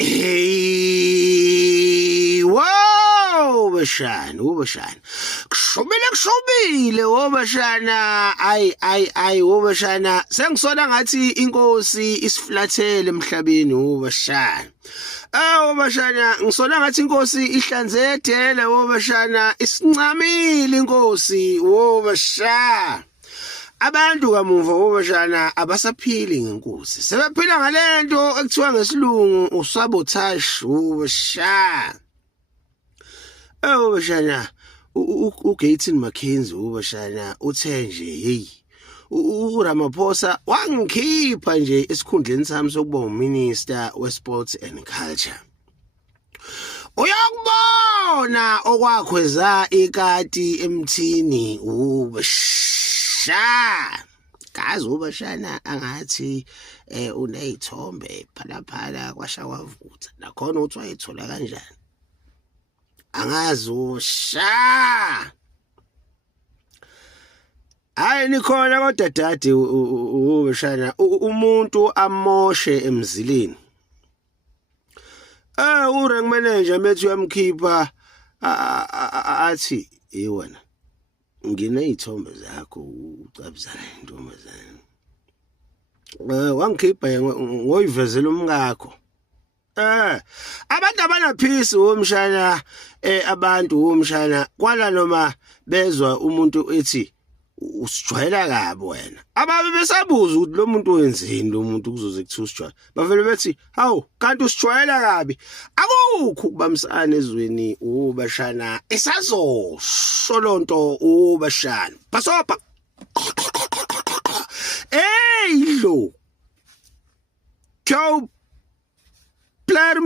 Hey, wow, bashana. Kushobile wobashana. Ay, wobashana. Sengisona ngathi inkosi isiflathele emhlabeni wobashana. Wobashana, ngisona ngathi inkosi ihlanze edele wobashana, isincamile inkosi wobashana. Abantu kamuva wobashana abasaphili ngenkosi. Sebephila ngalento ekuthiwa ngesilungu usabotage wobashana. Wobashana uGayton McKenzie wobashana uthe nje hey uRamaphosa wangikhipha nje esikhundleni sami sokuba uMinister weSports and Culture. Uyakubona okwakhweza ikati emthini wobashana. Gazi wobashana angathi unezithombe phalaphala kwashawavutha. Nakhona uthi wayithola kanjani? Angazi wobashana. Hayi nikhona kodwa dade wobashana umuntu amoshe emzileni. Urank manager methi uyamkhipha athi yewena nginezithombe zakho ucabuzana intombazane. Wangikhipha ngoyivezela umngakho. Abantu abanaphisi womshana abantu womshana kwala noma bezwa umuntu ethi usijwayela kabi wena. Ababe besabuza ukuthi lo muntu wenzeni lo muntu kuzoze kuthi usijwayela. Bavele bethi hawu kanti usijwayela kabi. Akukho ukubamsana ezweni wobashana esazosholonto wobashana. Basopa. Hey lo. Ciao. Player